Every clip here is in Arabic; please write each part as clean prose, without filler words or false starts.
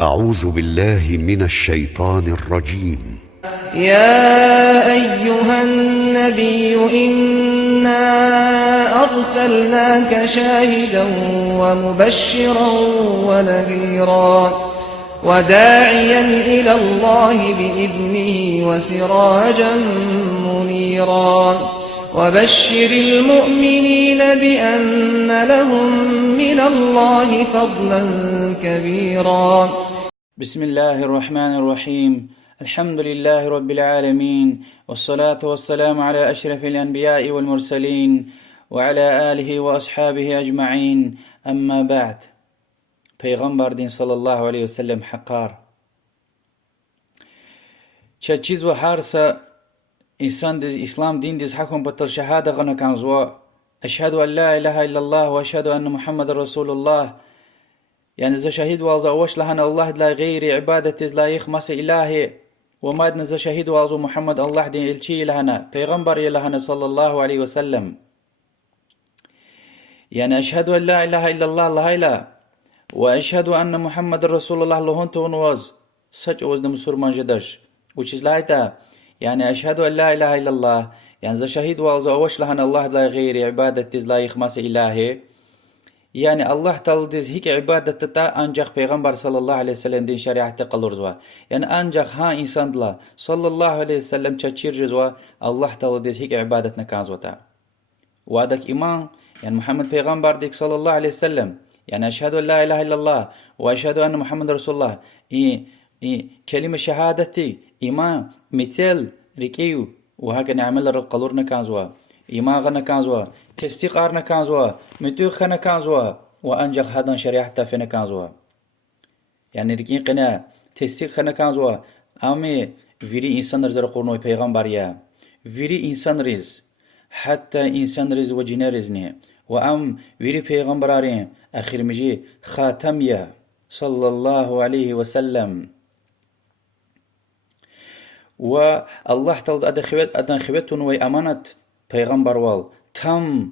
أعوذ بالله من الشيطان الرجيم. يا أيها النبي إنا أرسلناك شاهدا ومبشرا ونذيرا وداعيا إلى الله بإذنه وسراجا منيرا وبشر المؤمنين بأن لهم من الله فضلا كبيرا. بسم الله الرحمن الرحيم. الحمد لله رب العالمين، والصلاة والسلام على أشرف الأنبياء والمرسلين وعلى آله وأصحابه أجمعين. أما بعد، پیغمبر دین صلی الله علیه وسلم حقار چه چیز و هرسا انسان دز اسلام دین دز حکم بطل شهاده غنه كانزوا أشهد أن لا إله إلا الله وأشهد أن محمد رسول الله. يعني ذا شهيد والزا وش لهنا الله لا غير عبادة لا يخمس إلهي وما ذا شهيد والزا محمد الله دين الشي لهنا پیغمبر لهنا صلى الله عليه وسلم. يعني أشهد أن لا إله إلا الله الله إله وأشهد أن محمد رسول الله لهن تونواز such was the مسلمان جدش which is like that. يعني أشهد أن لا إله إلا الله يعني ذا شهيد والزا وش لهنا الله لا غير عبادة لا يخمس إلهي. يعني الله تلدز هيك عبادة تا أنجح پیغمبر صلى الله عليه وسلم دين شريعة قلور زوا. يعني أنجح ها إنسان دلا صلى الله عليه وسلم تشير جزوا الله تلدز هيك عبادة نكاز وتا. وادك إيمان يعني محمد پیغمبر ديك صلى الله عليه وسلم. يعني أشهد أن لا إله إلا الله وأشهد أن محمد رسول الله. كلمة شهادتي إيمان مثل ركيو وهكذا نعمل القلور نكازوا إيمان غنا كازوا تصديق نكازوا متوخ نكازوا وأنجح هذا شريعة في نكازوا. يعني ركين قنا تصديق نكازوا أمي فيري إنسان رزق قرنوي پیغمبريا فيري إنسان رز حتى إنسان رز وجنة رزني وأم فيري پیغمبرارين أخير مجي خاتمية صلى الله عليه وسلم. والله تلد أدن خوتون وي أمانت پیغمبر وال تم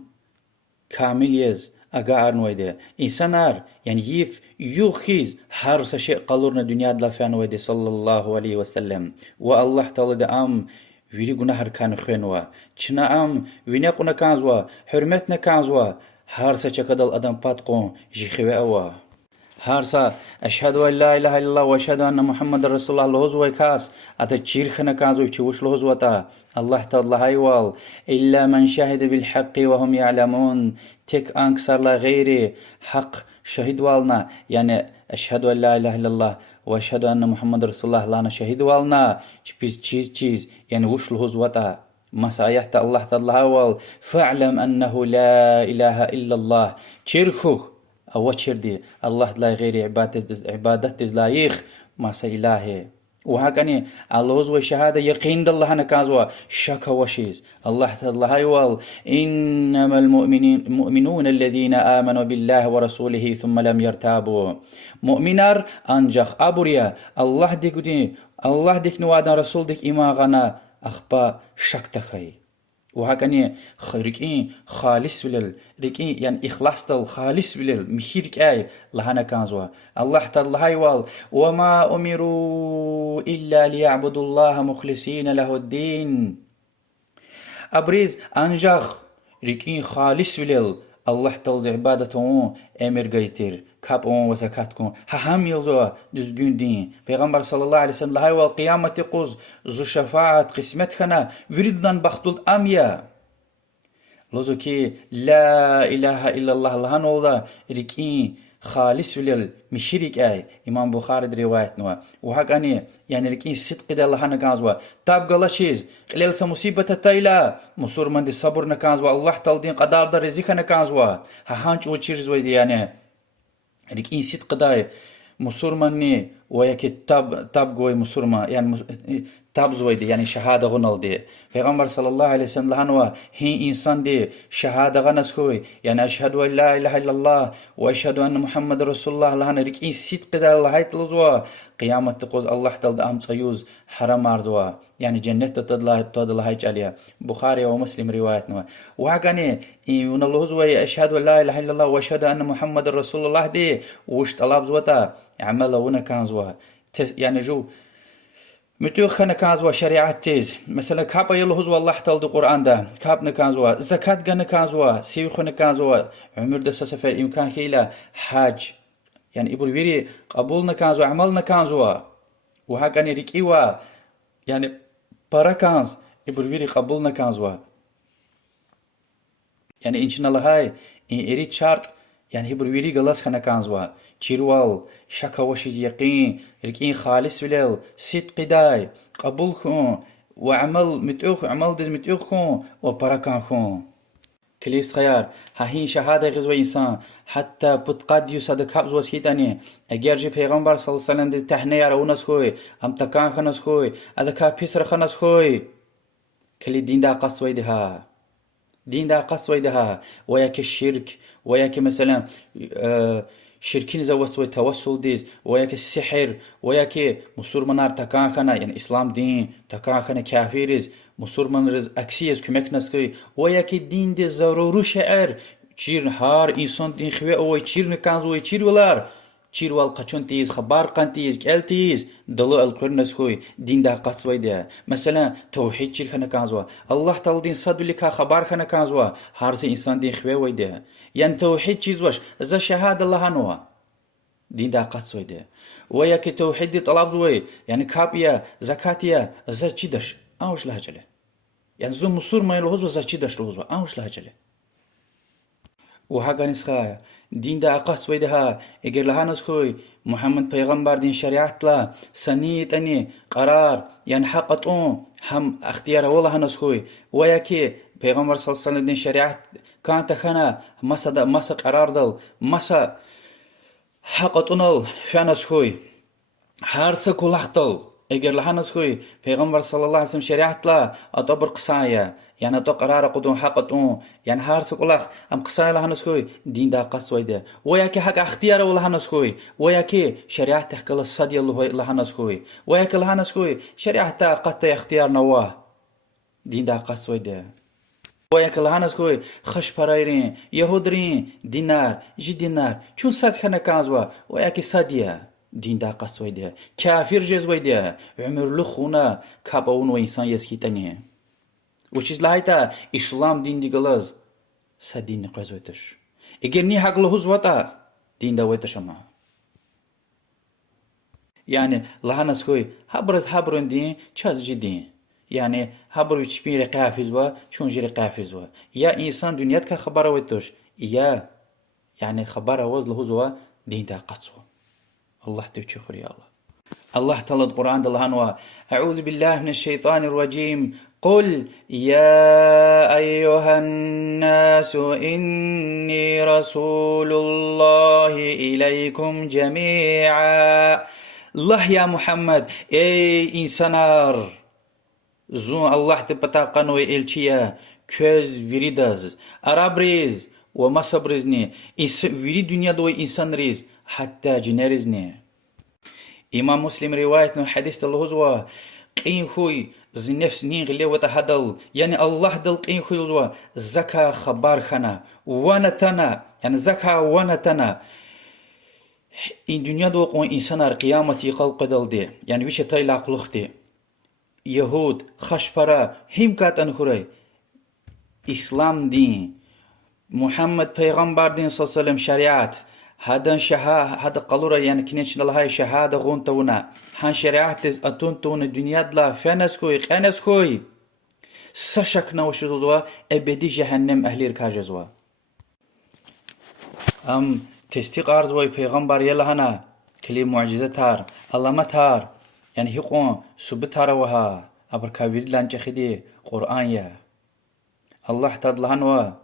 كامل يز أقار نويده إنسانار يعني يف يوخيز هر شيء قلورنا دنيا دلافيان ويده صلى الله عليه وسلم. والله تلد أم ويري گناهر كان خوينوا چنا أم وينيقنا كانزوا حرمتنا كانزوا هر شيء كدل أدن باتقون جيخوه أوا هارسا أشهد أن لا إله إلا الله وأشهد أن محمد رسول الله لهزوي كاس أتا تشيرخنا كازو يتشوش لهزوتا الله تعالى هايوال إلا من شهد بالحق وهم يعلمون تك أنكسر لا غيري حق شهد والنا. يعني أشهد أن لا إله إلا الله وأشهد أن محمد رسول الله لانا شهد والنا چيز يعني وش لهزوتا مسايحت الله تعالى هايوال فاعلم أنه لا إله إلا الله تشيرخوخ أو دي الله لا غير عبادة لا يخ ما سإلهي. وهكذا الله هو شهادة يقين الله أنا كازوا شك وشيز الله تعالى هايوال إنما المؤمنون الذين آمنوا بالله ورسوله ثم لم يرتابوا. مؤمنار أنجخ أبوريا الله ديك نوادن رسول ديك إما غنا أخبا شك تخي. وهكذا ركين خالص بلل ركين يعني إخلاص تل خالص بلل مشيرك أي لهنا كانزوا الله تعالى هايوال وما أمروا إلا ليعبدوا الله مخلصين له الدين. أبريز أنجخ ركين خالص بلل الله تعالى عبادته أمر قيتر كاب وزكاتكم هم يلزوا دين دين پیغمبر صلى الله عليه وسلم لهاي والقيامة قوز ذو شفاعة قسمتنا وردنا بختل أميا لذو كي لا إله إلا الله لهن والله ركين خالص ولل مشرك أي إمام بخاري رواية نوا وهكذا يعني ركين صدق ده الله نكازوا تاب قال شيز قليل سمصيبة تايلا مصور من دي صبر نكازوا الله تالدين قدار ده رزق نكازوا هانش وشيرز ويدي يعني ركين صدق ده مصور مني وياك تاب قوي مصور ما يعني تاب زويدي يعني شهادة غنال دي پیغمبر صلى الله عليه وسلم لهنوا هي إنسان دي شهادة غنس خوي يعني أشهد أن لا إله إلا الله وأشهد أن محمد رسول الله لهنا ركين صدق ده الله هيتلزوا قيامة تقوز الله تلد أم تيوز حرام أرزوا يعني جنة تدل هيج عليها بخاري ومسلم روايتنا وهكذا ونالله زوي أشهد أن لا إله إلا الله وأشهد أن محمد رسول الله دي وش طلب زوتا عمله ونكانزوا يعني جو متوخ خنا كانزوا شريعة تيز مثلا كاب يلهز الله تلد القرآن ده كاب نكانزوا زكاة جن كانزوا سيخ نكانزوا عمر دس سفر إمكان خيلا حاج يعني إبر ويري قبول نكانزوا عمل نكانزوا وهكذا ركيوا يعني باراكانز إبر ويري قبول نكانزوا يعني إن شاء الله هاي إن إريد شرط يعني هبر ويري غلاس خنا كانزوا تشيروال شكا وشي يقين ركين خالص ولل صدق داي قبول خون وعمل متوخ عمل دز متوخ خون وبركان خون كليست خيار هاهين شهادة غزوة إنسان حتى بتقد يصدق حبز وسيتاني أجر جي پیغمبر صلى الله عليه وسلم دي تحني يرونس خوي أم تكان خنس خوي أدكا بيسر خنس خوي كلي دين دا قصوي دها دين دا قصوي دها وياك الشرك وياك مثلا شركين زوجت توسل ديز وياك السحر وياك مصور منار تكان خنا يعني إسلام دين تكان خنا كافيرز مصور منرز أكسيز كمك نسكي وياك الدين دي ضروري شعر چير هار إنسان دين خوي أوي چير نكانز وي چير ولار چير وال قچون تيز خبار قان تيز كال تيز دلو القرن نسكوي دين دا قصوي ده مثلا توحيد چير خنا كانزوا الله تعالى دين صد لك خبار خنا كانزوا هارس إنسان دين خوي وي ده يعني توحيد چيز وش ذا شهادة الله نوا دين دا قصوي ده وياك توحيد دي طلب زوي يعني كابيا زكاتيا ذا چيدش اوش لهجله يعني زو مصور ما يلهوز ذا چيدش لهوز اوش لهجله وهاگان اسخا دين دا اقص ويدها اگر لهانس خوي محمد پیغمبر دين شريعت لا سنيت اني قرار يعني حقتون هم اختيار والله هنس خوي وياكي پیغمبر صلى الله عليه وسلم دين شريعت كانت خنا مسا قرار دل مسا حقتونل فانس خوي هارس كولختل اگر لهانس خوي پیغمبر صلى الله عليه وسلم شريعت لا اطبر قصايا يعني تو قرار قدوم حقتون يعني هارس كولخ ام قصايا لهانس خوي دين دا قص ويده وياكي حق اختيار لهانس خوي وياكي شريعت تحكل الصدي الله لهانس خوي وياكي لهانس خوي شريعت قط اختيار نواه دين دا قص ويده وياك لهانس خوي خش برايرين يهودرين دينار جي دينار چون صد خنا كازوا وياكي صديا دين دا قص ويده كافر جز ويده عمر لخونا كابون وإنسان يسكيتني وچيز لايتا إسلام دين دي غلاز سدين نقاز ويتش اگر ني حق لهوز وطا دين دا ويتش اما يعني لهانس خوي حبرن دين چاز جي دين يعني هبرو چپين رقافز و چون جي رقافز و يا إنسان دنيات كا خبر ويتش يا يعني خبر وز لهوز و دين دا قصو الله توچي خوري الله الله تعالى القرآن دلهانوا أعوذ بالله من الشيطان الرجيم قل يا أيها الناس إني رسول الله إليكم جميعا الله يا محمد أي إنسانار زون الله تبتاقن وإلتيا كوز فيريداز أرابريز ومصبريزني ويري دنيا دوي إنسان ريز حتى جنريزني إمام مسلم رواية حديث الهزوة قين خوي نفس نين غلي وتهدل يعني الله دل قين خوي الهزوة زكا خبار خنا ونتنا يعني زكا ونتنا إن دنيا دو قوان إنسان قيامتي خلق دل دي يعني ويش تايلا قلوخ دي يهود خشبرا هم كاتن خوري إسلام دين محمد پیغمبر دين صلى الله عليه وسلم شريعت هذا قالورا يعني كنيش لهاي شهادة غون تونا هان شريعت أتون تونا الدنيا دلا فانس خوي خانس خوي سشك نوشزوا أبدي جهنم أهلير كاجزوا تصديق أرض پیغمبر يلا هنا كلي معجزة تار الله ما تار يعني هيقون سبتار وها أبر كافير لانج خدي قرآن يا الله تدلهن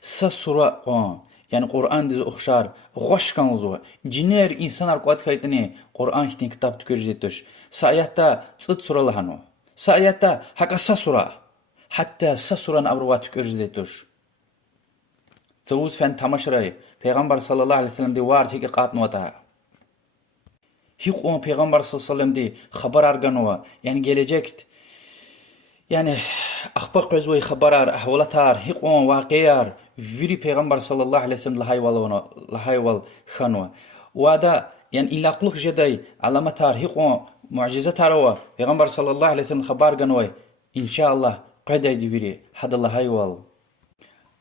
سسرة قون يعني قرآن دز أخشار غش كان زوا جنير إنسان أرقات كايتني قرآن كتين كتاب تكرجتش ساياتا صد سورة لهنو ساياتا حكا سسرة حتى سسرة أبروات تكرجتش تزوز فان تماشراي پیغمبر صلى الله عليه وسلم دي وارس هيك قاتن وتا هيق پیغمبر صلى الله عليه وسلم دي خبر أرغنوا يعني gelecek يعني أخبار قزوي خبرار أحوالتار هيقوم واقعيار فيري پیغمبر صلى الله عليه وسلم لهاي وال خانوا وهذا يعني إلا قلق جدي علامة تاريخ معجزة تاروا پیغمبر صلى الله عليه وسلم خبر قنوي إن شاء الله قيدا جبري حد الله هاي وال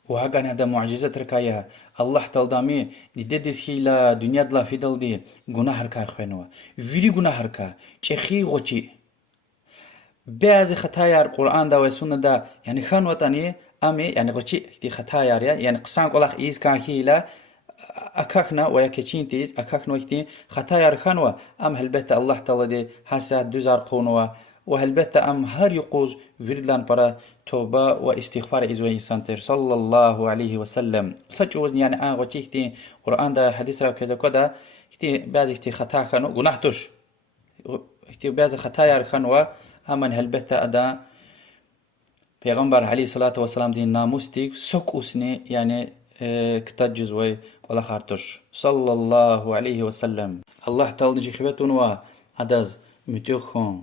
وهكذا هذا معجزة ركاية الله تلدامي ديدس هيلا دنيا دلا في دل دي گناه ركا خوينوا فيري گناه ركا چخي غوچي بعض خطايا القرآن دا وسنة دا يعني خان وطني أمي يعني غوچي دي خطايا يعني قسان قلاخ إيز كان هيلا أكاكنا ويا كتشين تيز أكاكنا ويكتين خطايا رخانوا أم هلبت الله تعالى دي حاسة دوزار قونوا وهلبت أم هر يقوز وردلان برا توبة واستغفار إزوي إنسان تر صلى الله عليه وسلم سجوز يعني غوتي كتين قرآن دا حديث را كذا كذا كتين بعض كتين خطا خانوا گناهتوش كتين بعض خطايا رخانوا أمن هلبت أدا پیغمبر عليه الصلاة والسلام دين ناموستيك سوك أسني يعني كتاجز وي ولا خارتوش صلى الله عليه وسلم الله تعالى جيخبتون وعدز متوخون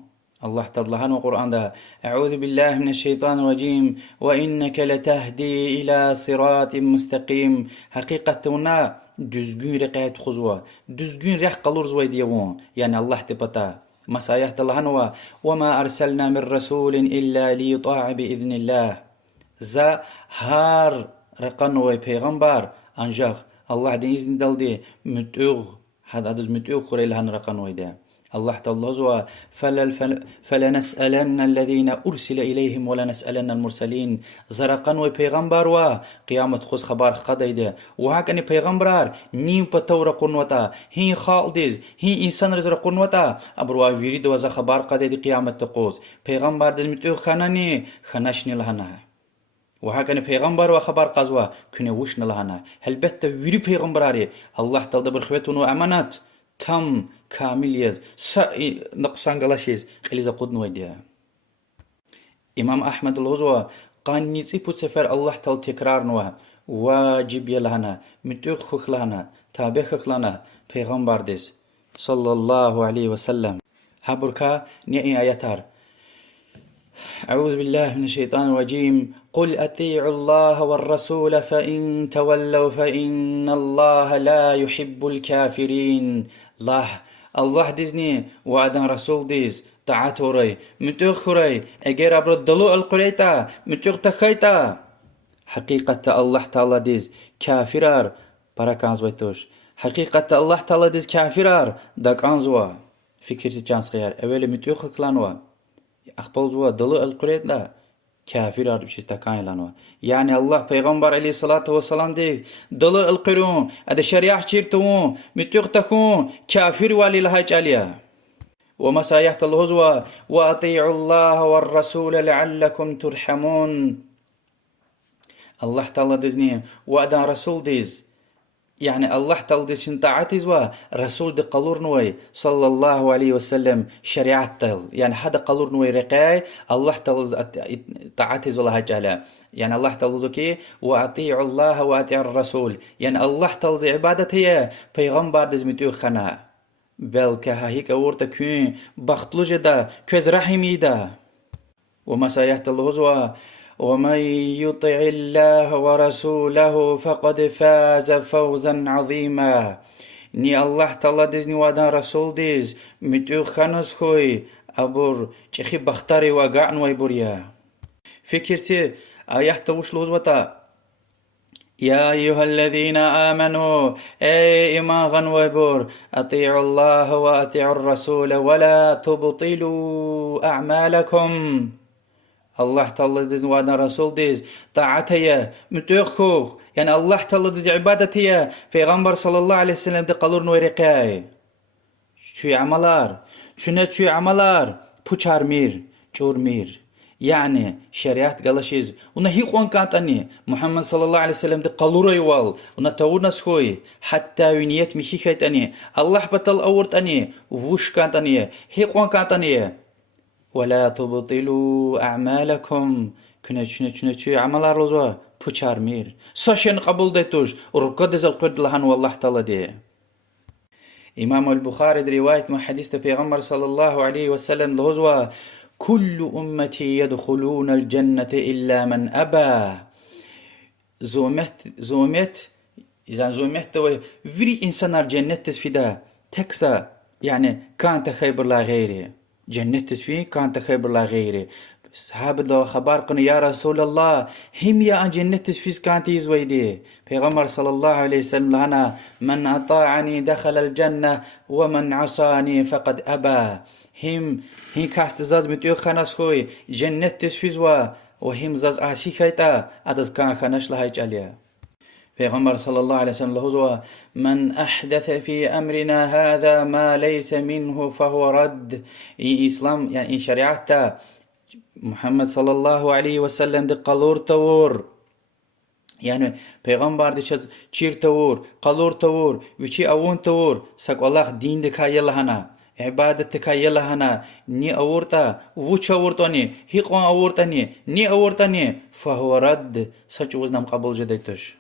الله تعالى هنو قرآن ده أعوذ بالله من الشيطان الرجيم وإنك لتهدي إلى صراط مستقيم حقيقتنا düzgün رقايت خزوة düzgün رح قلور زوي ديوون يعني الله تبتا مسايا الله هنو وما أرسلنا من رسول إلا ليطاع بإذن الله ذا هار رقن وي پیغمبر انجاق الله دين إذن دل دي متوغ هذا أدز متوغ خوري لهن رقن وي ده الله تعالى زوا فلنسألن الذين أرسل إليهم ولنسألن المرسلين زرقن وي پیغمبر و قيامت خوز خبر خدای ده وهاكني پیغمبرار نيو پتور قنوتا هي خالدز هي إنسان رزر قنوتا أبروا ويريد وزا خبر قدای دي قيامت تقوز پیغمبر دل متوغ خاناني خناشني لهنه وهكذا پیغمبر وخبر قزوا كني وش نلهنا هلبت ويري پیغمبراري الله تعالى برخوتون وأمانات تم كامل يز نقصان غلاشيز خليزا قدن ويديا إمام أحمد الغزوة قان نيتي بوت سفر الله تعالى تكرار نوا واجب يلهنا متوخ خخلهنا تابع خخلنا پیغمبر ديز صلى الله عليه وسلم هبركا نيئي آياتار أعوذ بالله من الشيطان الرجيم قل أطيعوا الله والرسول فإن تولوا فإن الله لا يحب الكافرين الله ديزني وعدن رسول ديز تعاتوري متوخري أجر أبرد دلو القريتا متوخ تخيتا حقيقة الله تعالى ديز كافرار باراكانز ويتوش حقيقة الله تعالى ديز كافرار داك أنزوا فكرتي جانس خيار أولي متوخ كلانوا أخبروا دلو القريتا كافر عرب شيء تكاين لانوا يعني الله پیغمبر عليه الصلاة والسلام دي دل القرون هذا شريعة شيرتون متوقتكون كافر والي لها جاليا ومسايحة الهزوة وأطيعوا الله والرسول لعلكم ترحمون الله تعالى ديزني وأدا رسول ديز يعني الله تعالى دي شنطاعتيز رسول دي قلور نوي صلى الله عليه وسلم شريعة تل يعني هذا قلور نوي رقاي الله تعالى طاعتيز والله جالا يعني الله تعالى زكي وأطيعوا الله وأطيعوا الرسول يعني الله تعالى عبادته هي پیغمبر دز متو خنا بل كهيك ورتا كون بختلو جدا كوز رحمي دا ومسايحة الهزوة ومن يطع الله ورسوله فقد فاز فوزا عظيما ني الله تعالى ديزني وادا رسول ديز متو خانس خوي أبور چخي بختاري وقعن ويبوريا فكرتي آيات توش لوزوتا يا أيها الذين آمنوا أي إماغا ويبور أطيعوا الله وأطيعوا الرسول ولا تبطلوا أعمالكم الله تعالى ديز وانا رسول ديز طاعتي متوخوخ يعني الله تعالى ديز عبادتي في غنبر صلى الله عليه وسلم دي قلور نويرقاي شو عملار شو عملار بوچار مير چور مير يعني شريعت قالشيز ونهي قوان كانتاني محمد صلى الله عليه وسلم دي قلور يوال ونتاورنا سخوي حتى ونيت مشي خيتاني الله بطل أورتاني ووش كانتاني هي قوان كانتاني ولا تبطلوا أعمالكم كنا شنو عمل روزوا بوچار مير ساشن قبول ديتوش ورقدز القرد لهن والله تعالى دي إمام البخاري دي رواية ما حديث پیغمبر صلى الله عليه وسلم لهزوا كل أمتي يدخلون الجنة إلا من أبى زومت إذا زومت فري إنسان جنة فيدا تكسا يعني كانت خيبر لا غيري جنة في كانت خيبر لا غيري صحابة لو خبر قن يا رسول الله هم يا جنة فيس كانت يزويدي پیغمبر صلى الله عليه وسلم لنا من أطاعني دخل الجنة ومن عصاني فقد أبى هم كاست زاز متيو خناس خوي جنة فيزوا وهم زاز آسي خيتا أدز كان خناش لهايج عليا پیغمبر صلى الله عليه وسلم لهزوا من أحدث في أمرنا هذا ما ليس منه فهو رد إسلام يعني شريعته محمد صلى الله عليه وسلم دي قلور تور يعني پیغمبر ديشز چير تور قلور تور وچي اون تور سك الله دين دكا يلا هنا عبادت دكا يلا هنا ني اورتا وچ اورتاني هيقوان اورتاني ني اورتاني فهو رد سچ وزنم قبول جديتش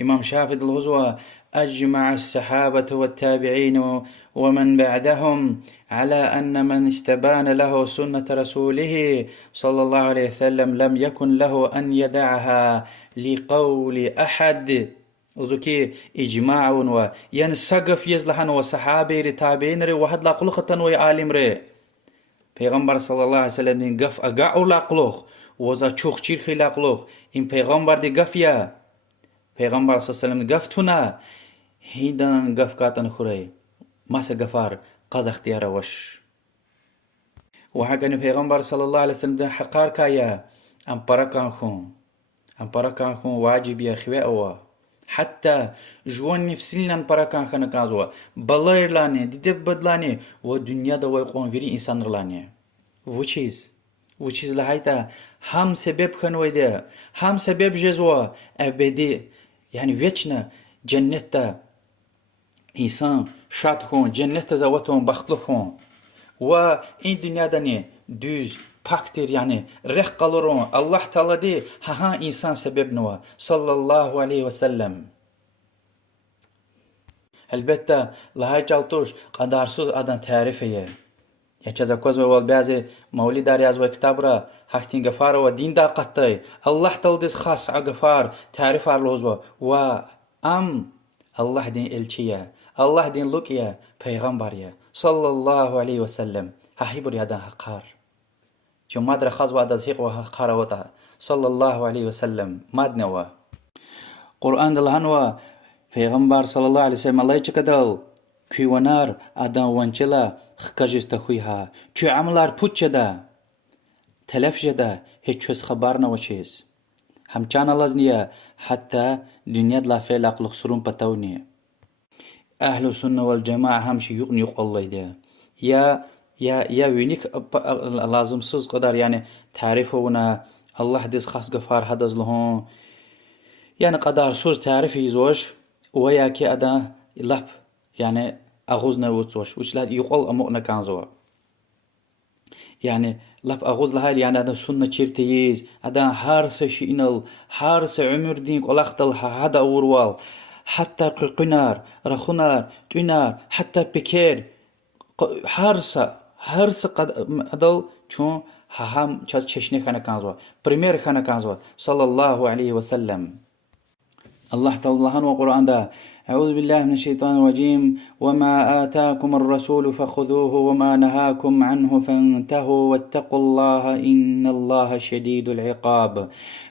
إمام شافعي الهزوى أجمع الصحابة والتابعين ومن بعدهم على أن من استبان له سنة رسوله صلى الله عليه وسلم لم يكن له أن يدعها لقول أحد وذكي إجماع وينسقف يزلحن وصحابي رتابين ري وحد لاقلوخة ويعالم ري پیغمبر صلى الله عليه وسلم قف أقعو لاقلوخ وزا چوخ چيرخي لاقلوخ إن پیغمبر دي قف يا پیغمبر صلى الله عليه وسلم قفتنا هيدان قف كاتن خوري ماسا قفار قز اختيار وش وحقا پیغمبر صلى الله عليه وسلم ده حقار كايا ام پرکان خون واجب يا خوي او حتى جوان نفسلنا پرکان خنا كازوا بلاير لاني ديدب بدلاني و دنيا ده ويقون فيري انسان رلاني وچيز لهايتا هم سبب خنوي ده هم سبب جزوا ابدي يعني ويچنا جنة إنسان شاد خون جنة زواتهم بختل خون و این دنیا دنی دوز پاکتر يعني رخ قلرون الله تعالى دي ها إنسان سبب نوا صلى الله عليه وسلم البته لهای جالتوش قدرسوز آدم تعریفیه یا چیزا کوز و بعضی مولی داری از و کتاب را هختین گفار و دین دا قطعی الله تعالی دست خاص عگفار تعریف ارلوز و الله دین الچیه الله دین لوکیه پیغمبریه صلى الله عليه وسلم هحيبر يدا حقار جو مادر خاص بعد ذيق وحقار وتا صلى الله عليه وسلم مادنوا قرآن دلهنوا پیغمبر صلى الله عليه وسلم الله چكدل كيونار ادم وانچلا خكجست خويها چو عملار پوچدا تلف جدا هیچ چیز خبر نوچیز همچان لازنیه حتى دنیا دلا فعل اقلق سرون پتاونیه أهل السنة والجماعة همشي يق الله ده يا وينيك لازم سوز قدر يعني تعرفونا الله ديس خاص غفار حدز لهم يعني قدر سوز تعرف يزوش ويا كي أدا لب يعني أغوزنا وتوش وش لا يقول أمؤنا كان زوا يعني لب أغوز لها يعني أدا سنة شرتيز أدا حارس شينل حارس عمر دينك ولاختل هذا أوروال حتى قنار رخنار تنار حتى بكير هرس قد أدل چون هم چشنه خانه كانزوا بريمير خانه كانزوا صلى الله عليه وسلم الله تعالى وقرآن ده أعوذ بالله من الشيطان الرجيم وما آتاكم الرسول فخذوه وما نهاكم عنه فانتهوا واتقوا الله إن الله شديد العقاب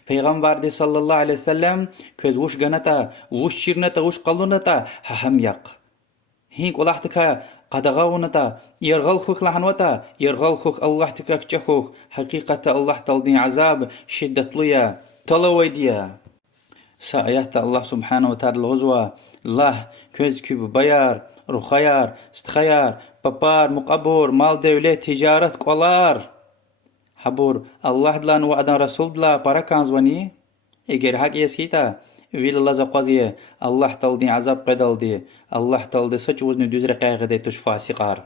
پیغمبر دي صلى الله عليه وسلم كوز وش غنتا وش شيرنتا وش قلونتا هم يق هيك ولحتك قدغاونتا يرغل خوك لحنوتا يرغل خوك الله تكاك چخوك حقيقة الله تلدين عذاب شدة ليا تلويديا سآيات الله سبحانه وتعالى الغزوة الله كوز كيب بيار رخيار استخيار بابار مقبور مال دولة تجارة قولار حبور الله دلان وعدن رسول دلا بركان زواني اگر حق يسكيتا ويل الله زقاضيه الله تلدين عذاب قدل دي الله تلدي سچ وزن دوز رقايق دي تش فاسقار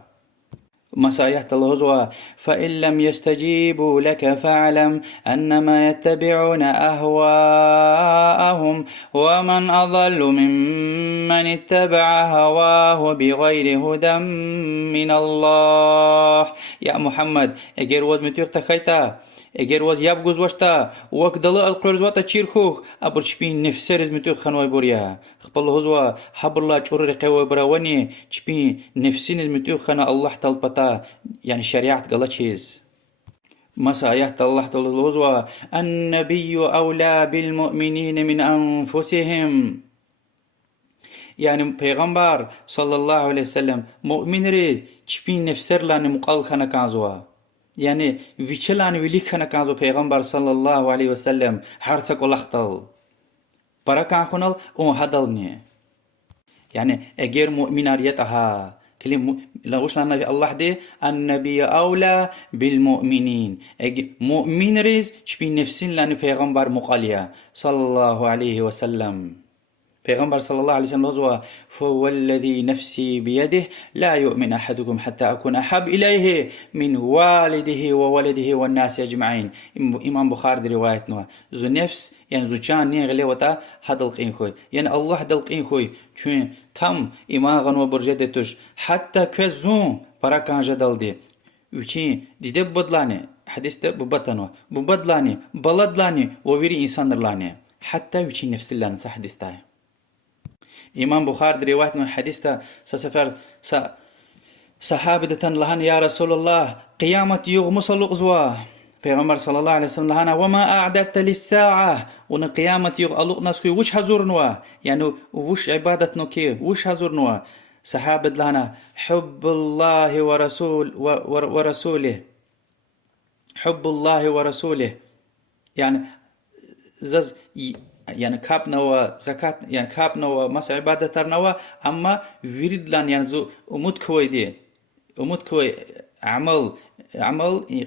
مسايح الهزوة فإن لم يستجيبوا لك فاعلم أنما يتبعون أهواءهم ومن أضل ممن اتبع هواه بغير هدى من الله. يا محمد اگر وز متيوق تخيتا اگر وز يابغوز وشتا وك دل القرز وتا تشيرخوخ ابر شبين نفسرز متيوق خنوي بوريا خبل هزوا حبر الله چور قوي براوني شبين نفسين متيوق خنا الله تلبتا يعني شريعة قلا چيز مسا آيات الله تلوزوا النبي أولى بالمؤمنين من أنفسهم. يعني پیغمبر صلى الله عليه وسلم مؤمن ريز چپين نفسر لاني مقال خنا كانزوا يعني ويچلان ويلي خنا كانزوا پیغمبر صلى الله عليه وسلم هرسك ولختل بركان خنل هدل ني يعني اگر مؤمن ريتها كلمة لغوش لنا الله دي النبي أولى بالمؤمنين مؤمن ريز شبين نفسين لاني پیغمبر مقاليا صلى الله عليه وسلم. پیغمبر صلى الله عليه وسلم هو فوالذي نفسي بيده لا يؤمن أحدكم حتى أكون أحب إليه من والده وولده والناس أجمعين. إمام بخاري دي رواية نوع زو نفس يعني زو جان نيغلي وتا هدلقين خوي يعني الله هدلقين خوي چون تم إماغن وبرجدتوش حتى كزون براكان جدل دي وچين دي دي بدلاني حديث ده ببطنوا ببدلاني بلدلاني وويري إنسان رلاني حتى وچين نفس الله نسا حديث ده. إمام بخاري رواية من حديث سفر صحابة لهن يا رسول الله قيامة يغمس الأغزوة پیغمبر صلى الله عليه وسلم لهنا وما أعددت للساعة ون قيامة يغلق نسكي وش هزورنوا يعني وش عبادتنا كي وش هزورنوا صحابة لهنا حب الله ورسوله حب الله ورسوله يعني زز يعني كابنا وزكاة يعني كابنا ومس عبادة ترنوا أما ورد لان يعني زو أمود كوي دي أمود كوي عمل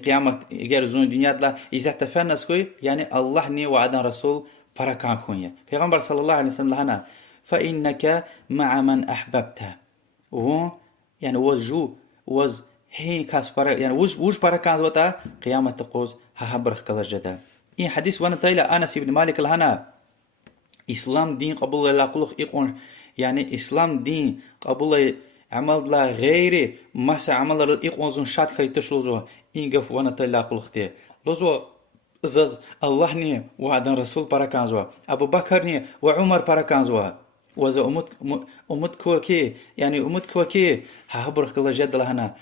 قيامة غير زون دنيا لا إذا تفنس كوي يعني الله ني وعدنا رسول فركان خويا پیغمبر صلى الله عليه وسلم لهنا فإنك مع من أحببته وهو يعني وزجو وز هي كاس يعني وش فركان وتا قيامة تقوز هبرخ كلا جدا. إيه حديث وانا تايلا أنس بن مالك لهنا إسلام دين قبول لا قلق إقون يعني إسلام دين قبول عمل لا غير مسا عمل إقون زون شاد خريط تشلوزو إنقف وانا تلا قلق تي لوزو زز الله ني وعدن رسول براكانزوا أبو بكر ني وعمر براكانزوا وزا أمت كوكي يعني أمت كوكي هبرخ الله جد لهنا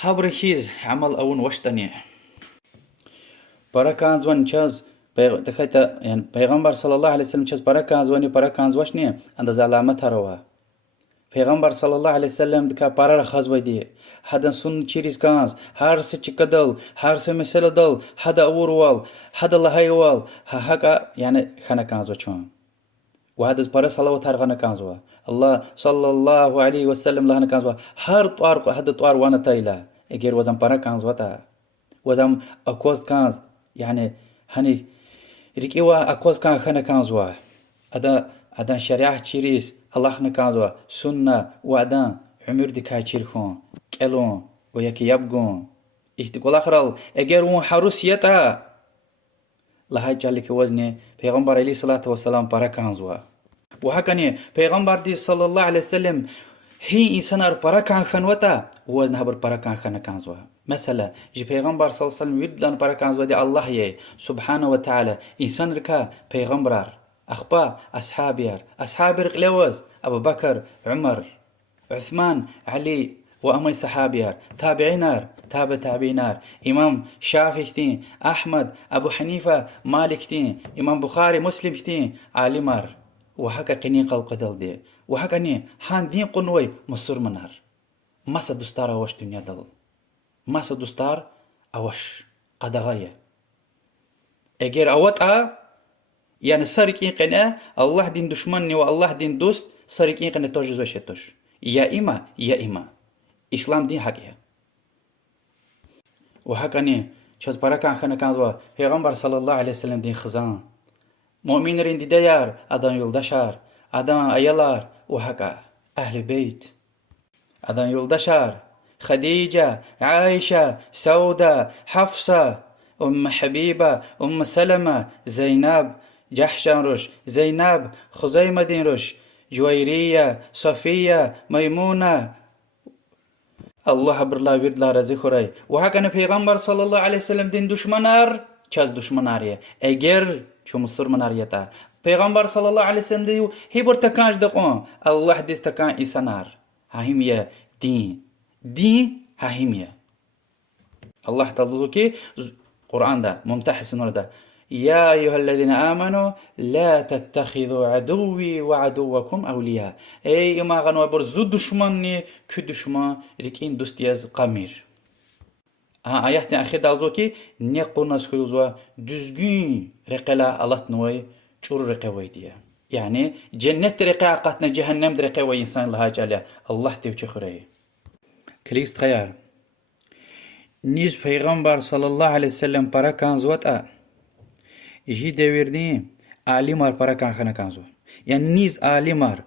هبرخيز عمل أون وشتني براكانزوان چاز تخيل يعني پیغمبر صلى الله عليه وسلم چاز براكانز وشني انداز علامت هروا پیغمبر صلى الله عليه وسلم دكا پارا خاز ودي هذا سن چيريز كانز هر سه چكدل هر سه مثال دل هذا اوروال هذا لهيوال هكا يعني خنا كانز وچون وهذا برا صلوات هرغنا كانزوا الله صلى الله عليه وسلم لهنا كانزوا هر طار هذا طار وانا تايلا اگر وزن برا كانز وتا وزن اكوز كانز يعني هني ريكيوا اكوز كان خنا كانزوا ادا شريعه چيريس الله خنا كانزوا سنه وادا عمر دكا چيرخون قلون ويكي يبغون احتقال اخرال اگر اون حروس يتا لهاي جالك وزني پیغمبر عليه الصلاة والسلام برا كانزوا وهكذا پیغمبر دي صلى الله عليه وسلم هي إنسان برا كان خنوتا وزنها برا كان خنا كانزوا مثلا جي پیغمبر صلى الله عليه وسلم ودلان برا كانزوا دي الله يه سبحانه وتعالى إنسان ركا پیغمبر أخبا أصحابير قلوز أبو بكر عمر عثمان علي وأمي صحابيار تابعينار تابعينار إمام شافعي تين أحمد أبو حنيفة مالك تين إمام بخاري مسلم تين عالمار وهكا قني قدل دي وهكا ني هان دين قنوي مصر منار مسا دستار أوش دنيا دل مسا دستار أوش قدغاية أجير أوتا يعني ساركين قناة الله دين دشمني والله دين دوست ساركين قناة توجز وشتوش يا إما إسلام دين حقيقة وهكذا شاز بركان خنا كانوا پیغمبر صلى الله عليه وسلم دين خزان مؤمنين دي ديار أدان يولدشار أدان أيلار وهكا أهل بيت أدان يولدشار خديجة، عائشة، سودة، حفصة، أم حبيبة، أم سلمة، زينب، جحشان رش، زينب، خزيمة دين رش، جويرية، صفية، ميمونة. Allah birla virdla razı koray. Ve hakane Peygamber sallallahu aleyhi ve sellem din düşmanar, çaz düşmanariye. Eğer şu Müslümanariyeta. Peygamber sallallahu aleyhi ve sellem diyor, hibur takanj da on. Allah diz takan insanar. Hahimiye din. Din hahimiye. Allah Teala diyor ki Kur'an'da, Mumtahisin orada. Ya eyyühellezine amenu la tettehizu aduvi ve aduvakum evliya. Ey imağın ve bir zu düşmanni kü düşman rikin dostiyaz kamir. Ayettin ahirde diyor ki ne kurnas kuyuzva düzgün rekela alatnuvay çur rekevay diye. Yani cennet reka katna cehennem rekevay insan Allah Celle. Allah diyor çekhureyi. Kilist khayar. Niz Peygamber sallallahu aleyhi ve sellem para kanzvat جي devirdi alimar para kankhana kanzo. Yani niz alimar,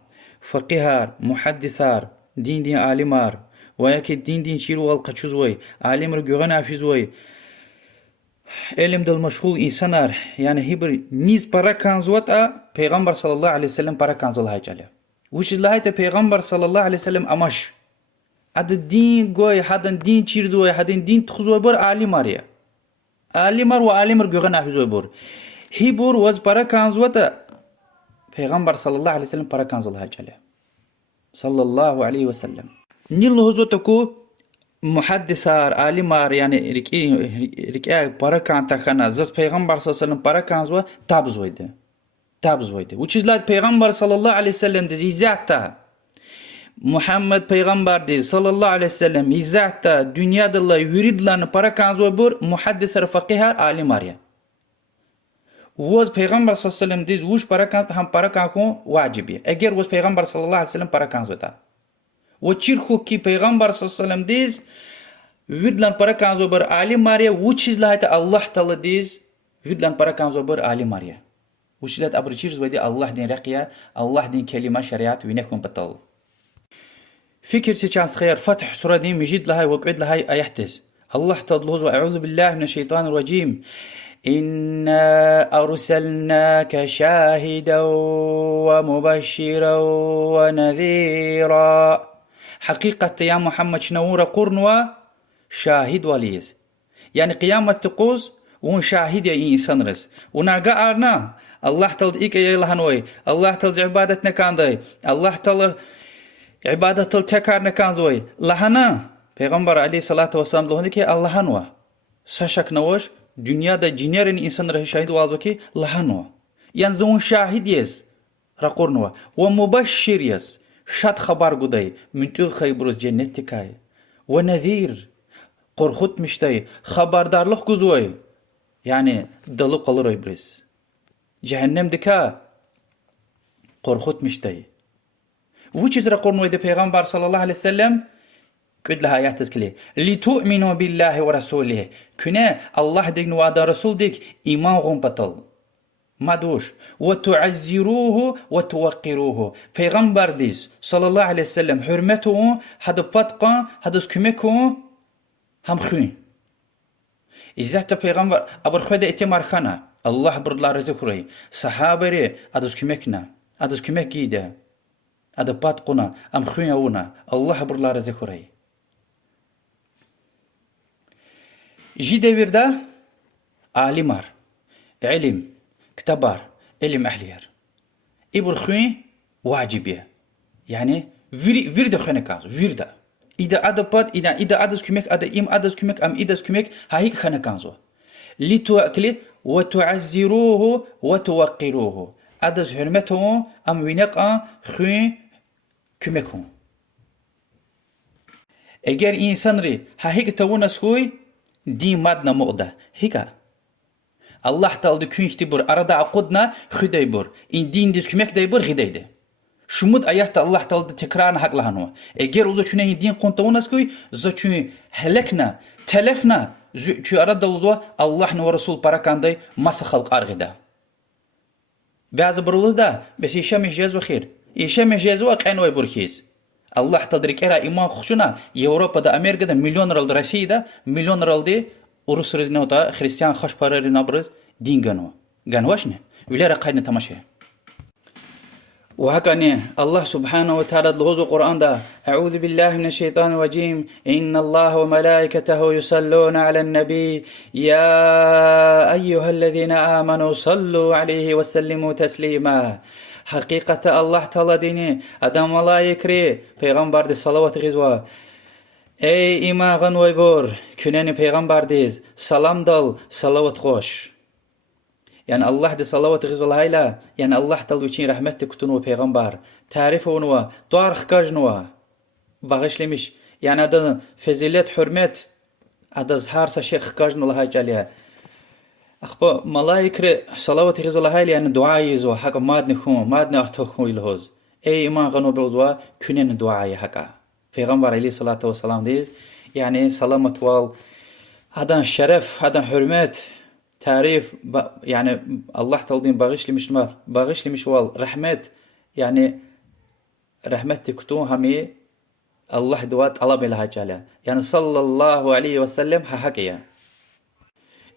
fakihar, muhaddisar, din alimar, veya ki din şiru al kaçuz vay, alimar göğen afiz vay, elim dal meşgul insanlar, yani hibir niz para kanzovat Peygamber sallallahu aleyhi ve sellem para kanzol haycale. Vişillahite Peygamber sallallahu aleyhi ve sellem amaş. Adı din goy, hadın din çirdu vay, hadın din tıkuz vay bor alimar ya. Alimar ve alimar göğen afiz vay bor. Hibur was para kanzwata Peygamber sallallahu aleyhi ve sellem para kanzul hacale. Sallallahu aleyhi ve sellem. Nil huzota ku muhaddisar, alimar yani riki para kantakhana zas Peygamber sallallahu aleyhi ve sellem para kanzwa tabz vaydı. Tabz vaydı. Which is like Peygamber sallallahu aleyhi ve sellem de izatta. Muhammed Peygamber de sallallahu aleyhi ve sellem izatta dünyada Allah yuridlan para kanzwa bur muhaddisar fakihar alimar ya. Was Peygamber sallallahu aleyhi ve sellem diz wuş para kan ham para kan ko wajibi. Eğer was Peygamber sallallahu aleyhi ve sellem para kan zota. Ve çirku ki Peygamber sallallahu aleyhi ve sellem diz vidlan para kan zo bar ali mariya wuç izlahate Allah Teala diz vidlan para kan zo bar ali mariya. Wuç lat abrichir zodi Allah din raqiya, Allah din kelime şeriat ve nekum patal. Fikir seçans khayr Fath sura din mecid lahay ve qid lahay ayatiz. Allah Teala ve eûzu billahi mineşşeytanirracim. إنا أرسلناك شاهدا ومبشرا ونذيرا حقيقة يا محمد شنورة قرنوا شاهد وليز يعني قيامة تقوز ون شاهد يا إنسان رز وناقارنا الله تلد إيك يا إلهانوي الله تلد عبادتنا كان داي الله تلد عبادة تلد تكارنا كان دوي لهنا پیغمبر عليه الصلاة والسلام لهنك الله هنوا سشك نوش dünyada cinlerin insanlara şahit oldu ki lahanwa. Yani zon şahidiyes raqornwa ve mubaşşiriyes şat haber guday müntü khaybruz cennetikay ve nezir qorxutmıştay haberdarlık guzoy yani dalı qalır ibris cehennemdika qorxutmıştay. Which is raqornwa de Peygamber sallallahu aleyhi ve sellem قد لها يحتسكلي لتؤمنوا بالله ورسوله كنا الله دين وعد رسول ديك إيمان غم بطل مدوش وتعزروه وتوقروه پیغمبر ديز صلى الله عليه وسلم حرمته هذا فتقا هذا سكمكو هم خوين إذا پیغمبر أبر خود اتمار خانا الله برلا رزقري صحابري هذا سكمكنا هذا سكمك جيدا هذا فتقنا هم خوين اونا الله برلا رزقري جي devirde alimar, ilim, kitabar, ilim ahliyar. İbur khuyun vacibiye. Yani virde khuyne kaz, virde. İda adapat, ida adas kümek, ada im adas kümek, am idas kümek, hahik khuyne kanzo. Li tuakli ve tuazziruhu ve tuvakkiruhu. Adas hürmetuhu, am vineka khuyun kümeku. Eğer insanri hahik tavunas huy, din madna muqda hika Allah Teala kün ihtibur arada aqudna khidaybur in din dis kümek daybur khidayde şumud ayat Allah Teala tekrarını haklahanu eğer uzo çüne din kontaunas koy zo çü helekna telefna çü arada uzo Allah ve Resul parakanday masa halq argida bazı burulda bes işe mecaz ve khair işe mecaz ve qan ve burkiz الله تدرك إرا إيمان خشنا يوروبا دا أمريكا دا مليون رال روسيا دا مليون رال دي ورس رزنا دا خريستيان خش بارر نبرز دين جنوا جنواشنا ولا رقينا تمشي وهكذا الله سبحانه وتعالى لغز القرآن ده أعوذ بالله من الشيطان الرجيم إن الله وملائكته يصلون على النبي يا أيها الذين آمنوا صلوا عليه وسلموا تسليما حقيقة الله تعالى ديني أدام الله يكري پیغمبر دي صلوات غزوة أي إما غنوي بور كناني پیغمبر ديز سلام دل صلوات خوش يعني الله دي صلوات غزو الهيلة يعني الله تلوشين رحمتك تنو پیغمبر تعريفه ونوا طارخ كاجنوا باغش لمش يعني هذا فزيلات حرمت هذا زهار شيخ كاجنو الله جاليا أخبا ملايكر صلوات غزو الهيلة يعني دعاء يزوا حقا مادن خون مادن أرتوخون الهوز أي إيمان غنو بروزوا كنين دعاء حقا پیغمبر عليه الصلاة والسلام ديز يعني سلامة وال هذا شرف هذا حرمت تعريف يعني الله تلدين باغش لي مش وال رحمت يعني رحمتك تو همي الله دوات طلب لها جالا يعني صلى الله عليه وسلم حكيا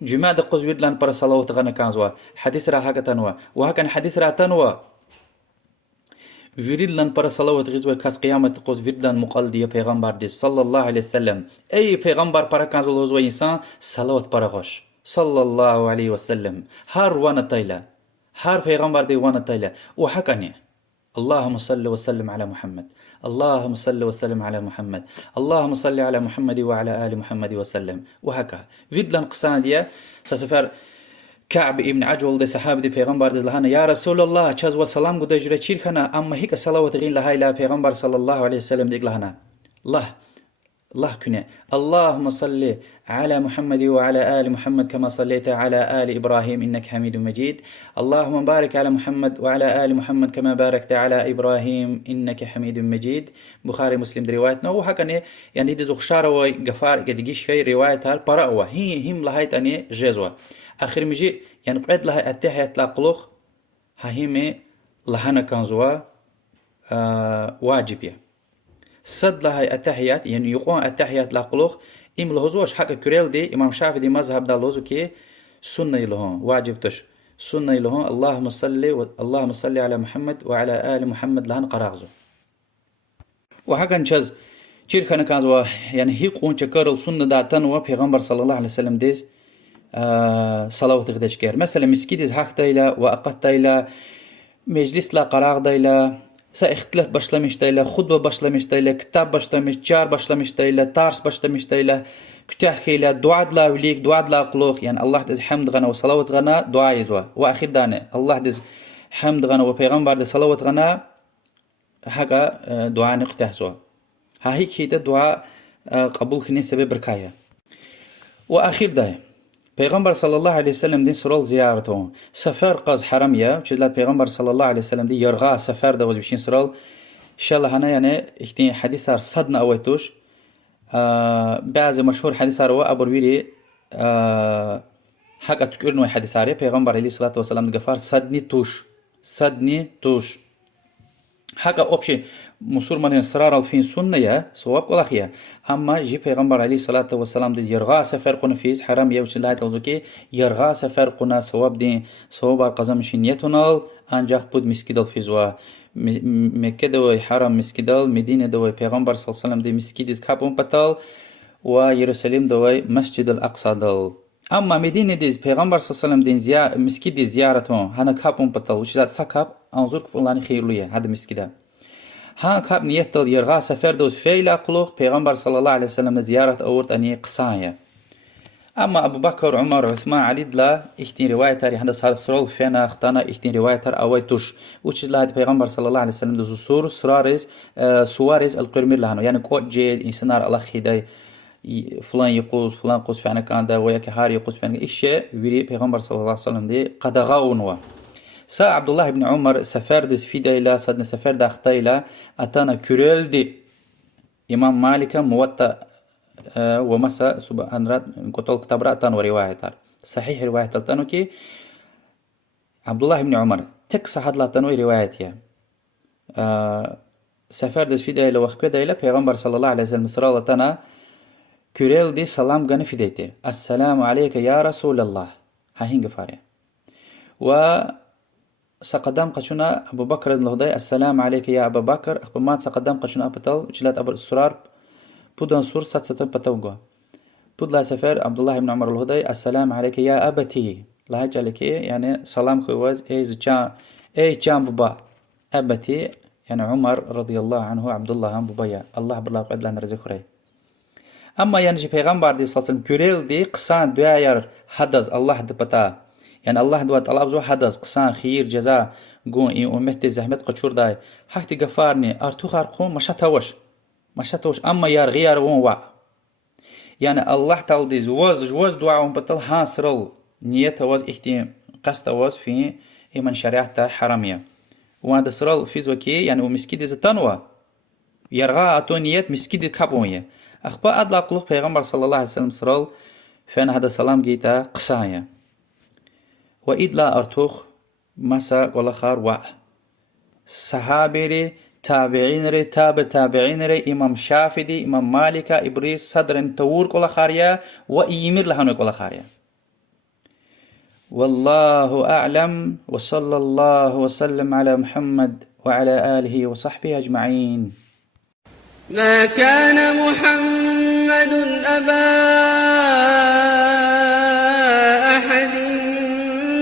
جماعة قوز ودلان برا صلوات غنا كانزوا حديث را حكا تنوا وهكذا حديث را تنوا ويريدلان برا صلوات غزوة كاس قيامة قوز ويريدلان مقلدية پیغمبر دي صلى الله عليه وسلم أي پیغمبر برا كانزوا لوزوا إنسان صلوات برا غش صلى الله عليه وسلم هر وانا تايلا هر پیغمبر دي وانا تايلا وحكاني اللهم صل وسلم على محمد اللهم صل وسلم على محمد اللهم صل على محمد وعلى آل محمد وسلم وهكا فيدلان قصان دي سسفر كعب ابن عجول دي صحابي دي پیغمبر دي لهانا يا رسول الله چاز و سلام گده جره چير خنا اما هيك صلوات غين لهاي لا پیغمبر صلى الله عليه وسلم دي لهانا الله كنه اللهم صل على محمد وعلى آل محمد كما صليت على آل إبراهيم إنك حميد مجيد اللهم بارك على محمد وعلى آل محمد كما باركت على إبراهيم إنك حميد مجيد بخاري مسلم دي روايتنا وحكني يعني دي زخشارة وغفار قدقيش في روايتها البراءة هي هم لهايت أني جزوة آخر مجي يعني قعد لها التحيات لاقلوخ هاهيمي لهانا كانزوا واجبية صد لها التحيات يعني يقوم التحيات لاقلوخ إم لهزوش حق كريل دي إمام شافعي دي مذهب دا لهزو كي سنة لهون واجب تش سنة لهون اللهم صل على محمد وعلى آل محمد لهن قراغزو وحقا نشاز چير كان كانزوا يعني هي قون چكرل سنة دا تنوا پیغمبر صلى الله عليه وسلم ديز صلوات غدش كير مثلا مسكيدز حق دايلا وأقت دايلا مجلس لا قراغ دايلا ساختلاف başlamış dayla, xutba başlamış dayla, kitap başlamış, çar başlamış dayla, tars başlamış dayla, kütahkeyla, duadla vilik, duadla quluq, yani Allah dez hamd gana ve salavat gana dua yazwa. Ve ahir dane Allah dez hamd gana ve peygamber de salavat gana haga duanı qtahzwa. Ha hik de dua qabul khini sebep berkaya. Ve ahir dane Peygamber sallallahu aleyhi ve sellem din sural ziyaretu. Sefer qaz haramiye. Çizlat Peygamber sallallahu aleyhi ve sellem din yarga sefer da vazbişin sural. İnşallah hana yani ihtin hadisar sadna awaytuş. Bazı meşhur hadisar ve aburviri hak atükürnü hadisari. Peygamber aleyhissalatu vesselam din gafar sadni tuş. Haka opşi musulmanın sırar alfin sunnaya sevap kolahiya. Ama ji Peygamber aleyhissalatu vesselam de yarga sefer konu fiz haram ya uçilat oldu ki yarga sefer konu sevap din sevap kazanmışın niyetunal ancak bud miskidal fizwa Mekke'de ve haram miskidal Medine'de ve Peygamber sallallahu aleyhi ve sellem de miskidiz kapun patal ve Yerusalim'de ve Mescid-i Aqsa'dal. Ama Medine'de Peygamber sallallahu aleyhi ve sellem miskidi ziyaretu hana kapun patal uçilat sakap anzur kullani khirluya hada miskida. ها كاب نيت يرغى سفر دوز فيلا قلوخ پیغمبر صلى الله عليه وسلم زيارة أورد أني قصايا أما أبو بكر عمر عثمان علي دلا إحتين رواية تاري هذا صار سرول فينا اختانا إحتين رواية تار أوي توش وش لا پیغمبر صلى الله عليه وسلم دوز سور سوارز القرمير لهانو يعني كوت جي إنسانار الله خيداي فلان يقوز فلان قوز فانا كان دا وياك هاري يقوز فانا إيشي ويري پیغمبر صلى الله عليه وسلم دي قدغاونوا سا عبد الله بن عمر سفر دس فيدايلا صدنا سفر دا اختايلا أتانا كريل دي إمام مالك موطأ ومسا سبحان رات كتول كتاب راتان ورواية تار صحيح رواية تلتانو كي عبد الله بن عمر تك صحاد لاتانو رواية يا سفر دست فيداي لو وقت دايلا پیغمبر صلى الله عليه وسلم سرالة تنا كوريل دي سلام غني فيدايته السلام عليك يا رسول الله هاهين قفاري و سقدام قشنا أبو بكر الهداي السلام عليك يا أبو بكر أخبمات سقدام قشنا أبطل جلات أبو السرار بودن سور ستة بتوجه بود لا سفر عبد الله بن عمر الهداي السلام عليك يا أبتي لا عليك يعني سلام خوز أي جام بابا أبتي يعني عمر رضي الله عنه عبد الله هم بابايا الله بالله قد لنا رزقه أما يعني پیغمبر دي صلى الله عليه وسلم كوريل دي قصان دعاير حدث الله دبتا يعني الله دوات الله بزو حدث قصان خير جزاء قون إي أمت زحمت قشور داي حكتي قفارني أرتو خارقون مشاتوش أما يار غيار وا يعني الله تعالى دي جوز دعاهم بطل هاسرل نيته وز احتي قصد وز في إيمان شريعة حرامية وهذا سرل في زوكي يعني ومسكيد زتانوا يرغى أتو نيت مسكيد كابوية أخبار أدلا قلوب پیغمبر صلى الله عليه وسلم سرل فأنا هذا سلام جيتا قصايا وإدلا أرتوخ مسا ولا خار وا صحابي تابعين ري إمام شافعي إمام مالك إبريس صدر تور كل خاريا وإيمير لهانو كل خاريا والله أعلم وصلى الله وسلم على محمد وعلى آله وصحبه أجمعين. ما كان محمد أبا أحد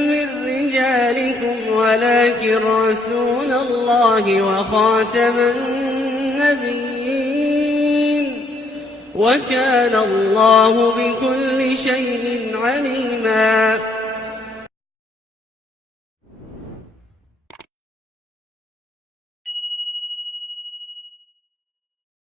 من رجالكم ولكن رسول الله وخاتم النبيين وكان الله بكل شيء عليما.